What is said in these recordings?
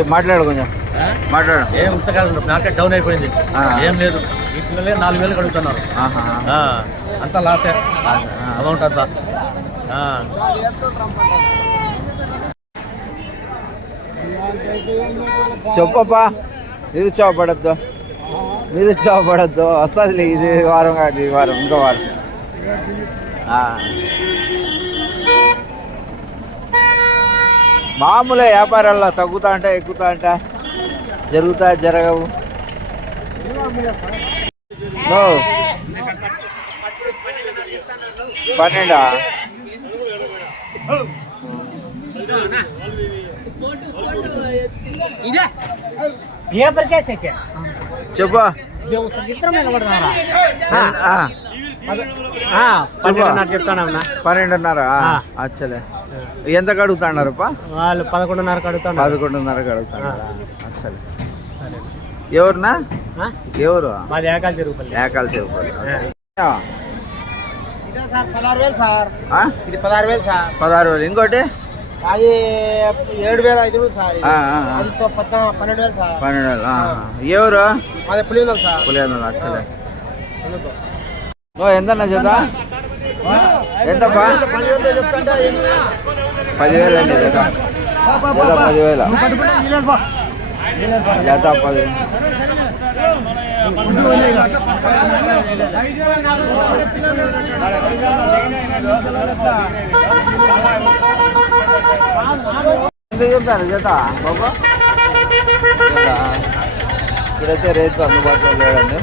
మాట్లాడు కొంచెం? మాట్లాడు. ఏం ఉత్త ఖాళీ మార్కెట్ డౌన్ అయిపోయింది. ఏం లేదు. ఈ పిల్లలే నాలుగు వేలు కడుగుతున్నారు. అంతా లాసే. అమౌంట్ అంతా. చెప్పప్పా. నిరుత్సాహపడద్దు. నిరుత్సాహపడద్దు. వస్తుంది ఇది వారం కాదు ఈ వారం ఇంకో వారం. మామూలు వ్యాపారాల్లో తగ్గుతా అంట ఎక్కుతా అంట జరుగుతా జరగవు. పన్నెండా? చెప్పా. చెప్తాను చెప్తానన్నా. పన్నెండున్నర? అచ్చలే. ఎంత కడుగుతాడారప్ప వాళ్ళు పదకొండున్నరకు అడుగుతాను పదకొండున్నర అచ్చలే. ఎవరునా? ఎవరు? మాది ఏకాలు తిరుగుపల్లి ఏకాలు చెరుపల్లి ఇదే సార్ పదహారు వేలు సార్. ఆ? ఇది పదహారు వేలు సార్. పదహారు వేలు. ఇంకోటి? అది ఏడు వేల ఐదు వేలు సార్. అది పన్నెండు వేలు సార్. పన్నెండు వేలు. ఎవరు? మాది పులివెందులు సార్. పులివెందులు అచ్చలే. ఎంతప్పా? పదివేలు అండి జత. జత పదివేల. జత పది. ఎంత చెప్తారు జత బాబా? జత. ఇక్కడైతే రేట్లు అందుబాటులో లేదండి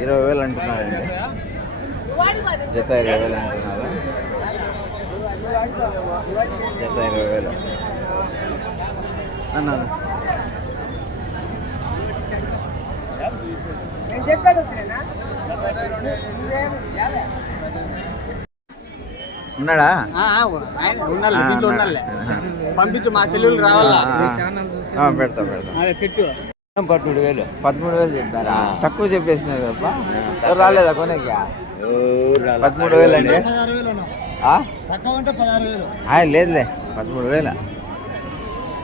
ఇరవై వేలు అంటున్నారండి. జత ఇరవై వేలు అంటున్నారు? జత ఇరవై వేలు. అన్నారు ఉన్నాడా ఉన్నాడు. ఉండాలి పంపించు మా సెల్లులు రావాలా? పెడతా పెడతా. అదే పెట్టు. పదమూడు వేలు? పదమూడు వేలు చెప్పారా? తక్కువ చెప్పేసినారు తప్ప. రాలేదా కొనకి? పదమూడు వేలు అండి లేదులే పదమూడు వేల.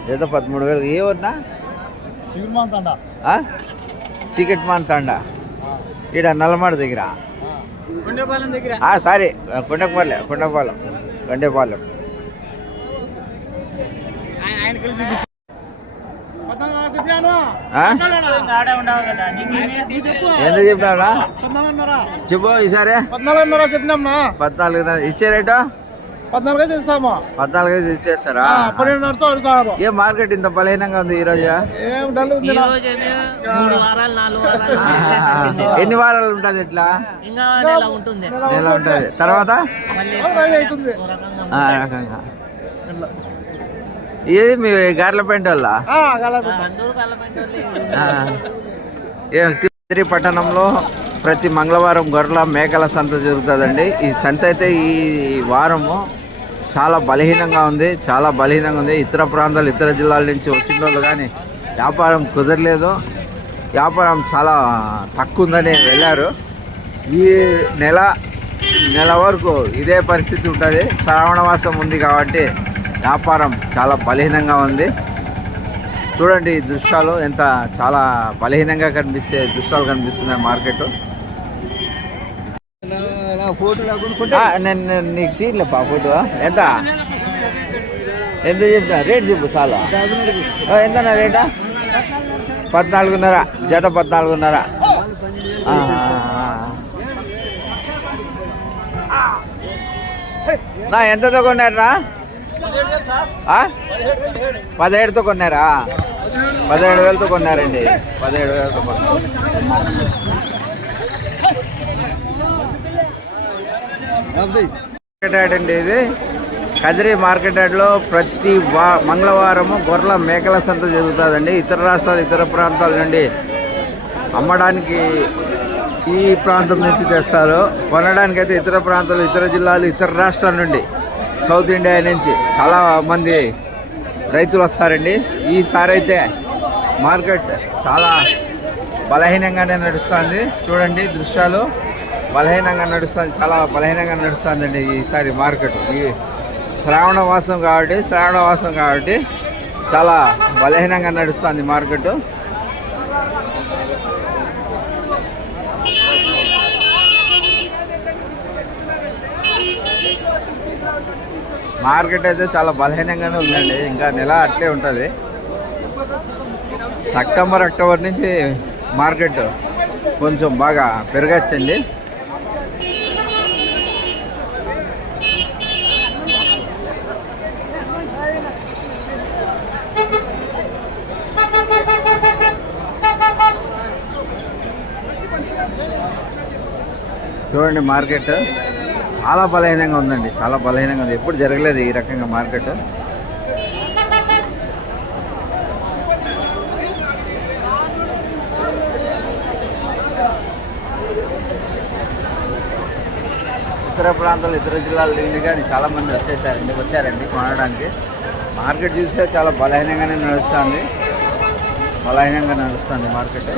జత పదమూడు వేలు. ఏ ఊరినా? చీకటి మాన్ తండ ఈడ నల్లమాడ దగ్గర. సారీ కొండపాలెం కొండపాలెం కొండపాలెం. చెప్పాను ఎంత చెప్పినారా చెప్పు ఈసారి. పద్నాలుగున్నర చెప్పినామ్మా పద్నాలుగు ఇచ్చే రేటు? పద్నాలుగు అయితే ఇస్తాము? ఇచ్చేస్తారా? పన్నెండున్నరతో అడుగుతారు ఏ మార్కెట్ ఇంత బలహీనంగా ఉంది ఏం డల్ వారాలు ఆహా. ఎన్ని వారాలు ఉంటుంది ఇట్లా? ఇంకా నెల ఉంటుంది. తర్వాత? రకంగా ఏది మీ గార్ల పెంట వల్ల తిరుపతి పట్టణంలో ప్రతి మంగళవారం గొర్రెల మేకల సంత జరుగుతుందండి. ఈ సంత అయితే ఈ వారము చాలా బలహీనంగా ఉంది చాలా బలహీనంగా ఉంది. ఇతర ప్రాంతాలు ఇతర జిల్లాల నుంచి వచ్చిన వాళ్ళు కానీ వ్యాపారం కుదరలేదు. వ్యాపారం చాలా తక్కువ ఉందని వెళ్ళారు. ఈ నెల నెల వరకు ఇదే పరిస్థితి ఉంటుంది. శ్రావణ మాసం ఉంది కాబట్టి వ్యాపారం చాలా బలహీనంగా ఉంది. చూడండి ఈ దృశ్యాలు ఎంత చాలా బలహీనంగా కనిపించే దృశ్యాలు కనిపిస్తున్నాయి మార్కెట్. నేను నేను నీకు తీయలేపా ఫోటో. ఎంత? ఎంత చెప్తా? రేట్ చెప్పు చాలా. ఎంత రేటా? పద్నాలుగున్నర. జత పద్నాలుగున్నర. నా ఎంతతో కొన్నారా? పదిహేడుతో కొన్నారా? పదిహేడు వేలతో కొన్నారండి. పదిహేడు వేలతో కొన్నారు? మార్కెట్ యార్డ్ అండి ఇది. కదిరి మార్కెట్ యార్డ్లో ప్రతి వా మంగళవారము గొర్రెల మేకల సంత జరుగుతుందండి. ఇతర రాష్ట్రాలు ఇతర ప్రాంతాల నుండి అమ్మడానికి ఈ ప్రాంతం నుంచి తెస్తారు. కొనడానికి అయితే ఇతర ప్రాంతాలు ఇతర జిల్లాలు ఇతర రాష్ట్రాల నుండి సౌత్ ఇండియా నుంచి చాలా మంది రైతులు వస్తారండి. ఈసారి అయితే మార్కెట్ చాలా బలహీనంగానే నడుస్తుంది. చూడండి దృశ్యాలు. బలహీనంగా నడుస్తుంది చాలా బలహీనంగా నడుస్తుందండి ఈసారి మార్కెట్. ఈ శ్రావణ మాసం కాబట్టి శ్రావణ మాసం కాబట్టి చాలా బలహీనంగా నడుస్తుంది మార్కెట్. మార్కెట్ అయితే చాలా బలహీనంగానే ఉందండి ఇంకా నెల అట్లే ఉంటుంది. సెప్టెంబర్ అక్టోబర్ నుంచి మార్కెట్ కొంచెం బాగా పెరగచ్చండి. చూడండి మార్కెట్. చాలా బలహీనంగా ఉందండి. చాలా బలహీనంగా ఉంది. ఎప్పుడు జరగలేదు ఈ రకంగా మార్కెట్. ఇతర ప్రాంతాలు ఇతర జిల్లాల నుండి కానీ చాలా మంది వచ్చేసారండి వచ్చారండి కొనడానికి. మార్కెట్ చూస్తే చాలా బలహీనంగానే నడుస్తుంది. బలహీనంగా నడుస్తుంది మార్కెట్.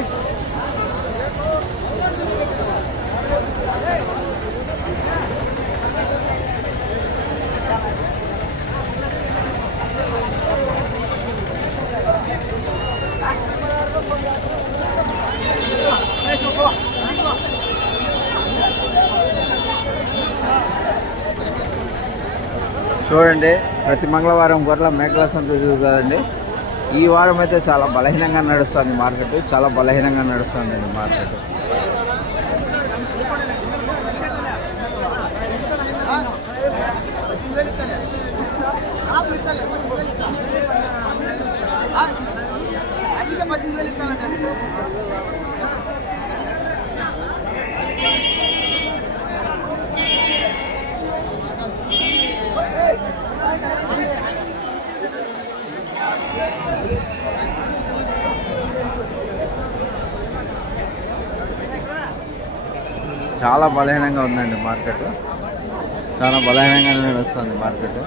చూడండి ప్రతి మంగళవారం గొర్రెల మేకల సంత జరుగుతుందండి ఈ వారం అయితే చాలా బలహీనంగా నడుస్తుంది మార్కెట్ చాలా బలహీనంగా నడుస్తుందండి మార్కెట్ చాలా బలహీనంగా ఉందండి మార్కెట్. చాలా బలహీనంగా నడుస్తుంది మార్కెట్.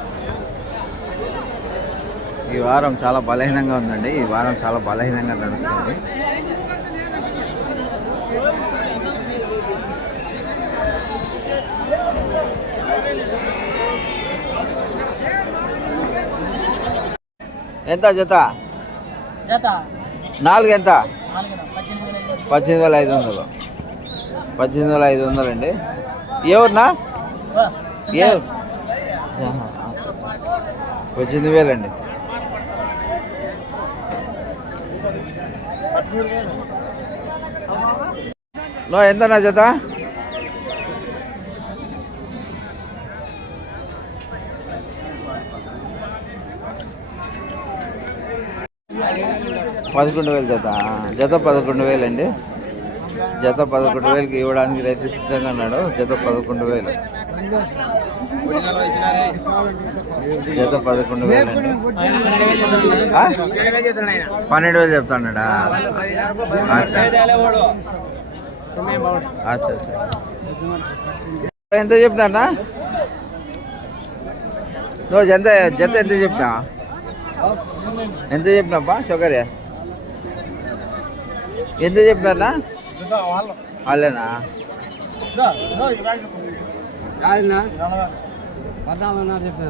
ఈ వారం చాలా బలహీనంగా ఉందండి. ఈ వారం చాలా బలహీనంగా నడుస్తుంది. ఎంత జత? జత. నాలుగు ఎంత. పద్దెనిమిది వేల ఐదు వందలు. పద్దెనిమిది వందల ఐదు వందలు అండి ఎవరినా ఏ పద్దెనిమిది వేలండి. నో ఎంత నా జత? పదకొండు వేలు జత. జత పదకొండు వేలండి. జత పదకొండు వేలకి ఇవ్వడానికి రైతు సిద్ధంగా ఉన్నాడు. జత పదకొండు వేలు. జత పదకొండు వేలు పన్నెండు వేలు చెప్తాడా అచ్చా ఎంత చెప్పినా నువ్వు జంత జత ఎంత చెప్పినా? ఎంత చెప్పినాపా సౌకర్య ఎంత చెప్పినారా వాళ్ళేనా?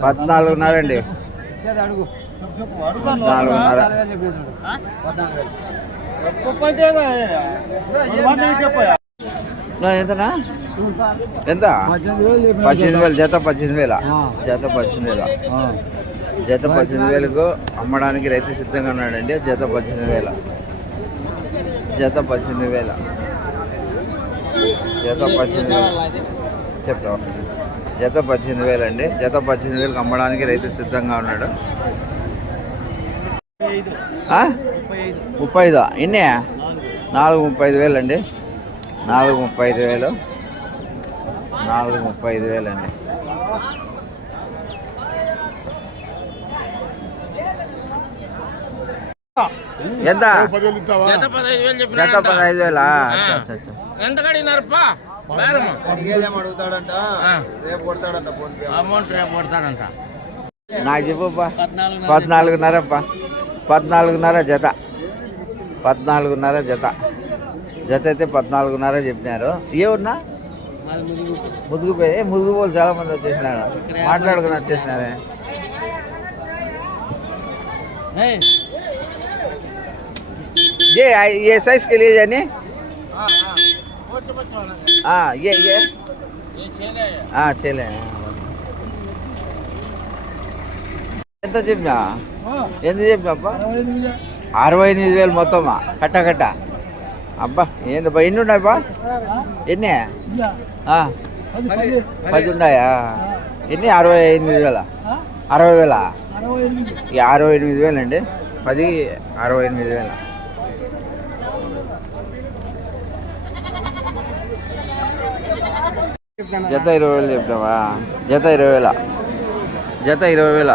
పద్నాలుగున్నర అండి పద్నాలుగున్నర. ఎంతనా? ఎంత? పద్దెనిమిది వేలు జత పద్దెనిమిది వేల? జత పద్దెనిమిది వేల? జత పద్దెనిమిది వేలకు అమ్మడానికి రైతు సిద్ధంగా ఉన్నాడండి జత పద్దెనిమిది వేల. జత పద్దెనిమిది వేల. జత పద్దెనిమిది చెప్తా జత పద్దెనిమిది వేలు అండి జత పద్దెనిమిది వేలకు అమ్మడానికి రైతు సిద్ధంగా ఉన్నాడు. ముప్పై ఐదు. ఎన్ని నాలుగు ముప్పై ఐదు వేలు అండి నాలుగు ముప్పై ఐదు వేలు. నాలుగు ముప్పై ఐదు వేలు అండి ఎంత? జత పదహైదు వేలా అచ్చా అచ్చా అచ్చా. ఎంత కడిగినారప్పా బేరము అడుగుతాడంట? రేపు కొడతాడంట ఫోన్ అమౌంట్ రేపు కొడతాడంట. నాకు చెప్పబ్బా పద్నాలుగు పద్నాలుగున్నరప్పా పద్నాలుగున్నర జత. పద్నాలుగున్నర జత. జత అయితే పద్నాలుగున్నర చెప్పినారు. ఏ ఉన్నా మాది ముదుగు ముదుగు పోయి ఏ ముదుగు పోలు చాలా మంది వచ్చేసినారు మాట్లాడుకుని వచ్చేసినారే. ఏయ్, ये आई- ये साइज के लिए जाने हाँ ये ये हाँ चले ఎంత చెప్పినా ఎంత చెప్పినా అబ్బా అరవై ఎనిమిది వేలు మొత్తమా కట్ట కట్ట అబ్బా ఏంది బా ఎన్ని ఉన్నాయబ్బా ఎన్ని ఆ, పది ఉన్నాయా ఎన్ని అరవై ఎనిమిది వేల అరవై వేల ఈ అరవై ఎనిమిది వేలు అండి పది అరవై ఎనిమిది వేల జత ఇరవై వేలు చెప్పినావా? జత ఇరవై వేల? జత ఇరవై వేల?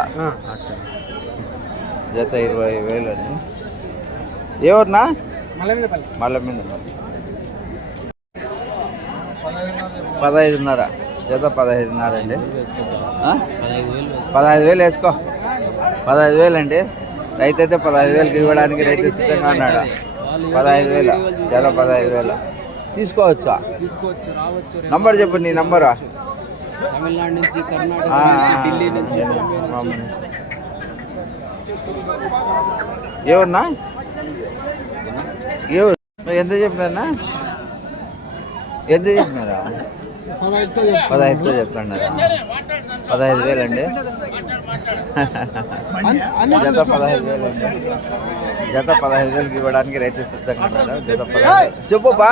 జత ఇరవై వేలు అండి. ఎవరినా మళ్ళీ మీద పదహైదున్నర. జత పదహైదున్నర అండి? పదహైదు వేలు వేసుకో. పదహైదు వేలు అండి. రైతు అయితే పదహైదు వేలకి ఇవ్వడానికి రైతు సిద్ధంగా ఉన్నాడు. పదహైదు వేలు. జత పదహైదు వేలు. తీసుకోవచ్చా? తీసుకోవచ్చు రావచ్చు నంబర్ చెప్పు నీ నంబరు? తమిళనాడు నుంచి కర్ణాటక నుంచి ఢిల్లీ నుంచి మామూలు. ఎవరన్నా? ఎవరు? ఎంత చెప్పినా ఎంత చెప్పినారా? పదహైదుతో చెప్తున్నారా పదహైదు వేలు అండి జత పదహైదు వేలు అండి జత పదహైదు వేలకి ఇవ్వడానికి రైతు సిద్ధంగా ఉన్నాడు? జత పదహైదు చెప్పు బా.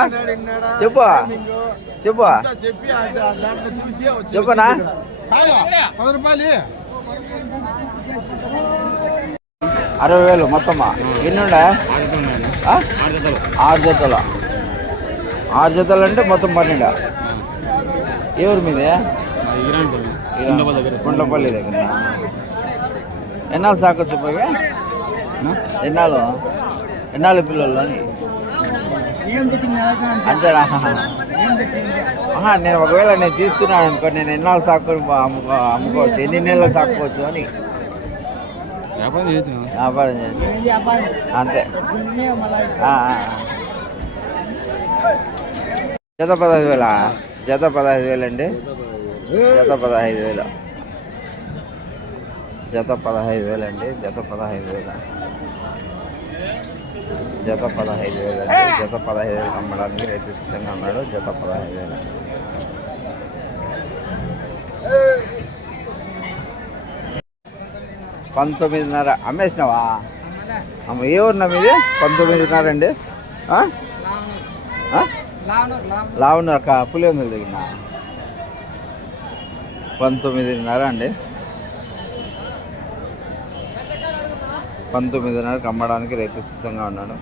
చెప్పు. చెప్పు. చెప్పునా? అరవై వేలు మొత్తమా? ఎన్ని ఉండే ఆ? ఆరు జతలు. ఆరు జతలు? అంటే మొత్తం పన్నెండు? ఎవరి మీదే? గుండ్లపల్లి దగ్గర. ఎన్నాళ్ళు సాకొచ్చు పోయి? ఎన్నాళ్ళు? ఎన్నాళ్ళు పిల్లలు? అని అంతేనా నేను ఒకవేళ నేను తీసుకున్నాను అనుకో నేను ఎన్నాళ్ళు సాకుని అమ్ముకో అమ్ముకోవచ్చు. ఎన్ని నెలలు సాక్కోవచ్చు అని. వ్యాపారం చేయొచ్చు. అంతే. ఆ, ఆ, ఆ. జత పదహైదు వేల? జత పదహైదు వేలు అండి జత పదహైదు వేలు. జత పదహైదు వేలు అండి జత పదహైదు వేల. జత పదహైదు వేలు అండి జత పదహైదు వేలు అమ్మడానికి రైతు సిద్ధంగా ఉన్నాడు జత పదహైదు వేలు. పంతొమ్మిదిన్నర అమ్మేసినావా? అమ్మ ఏ ఊరినా మీది? పంతొమ్మిదిన్నర అండి? లావణ్య అక్క పులివెందుల దగ్గర పంతొమ్మిదిన్నర అండి. పంతొమ్మిదిన్నరకు అమ్మడానికి రైతు సిద్ధంగా ఉన్నాడు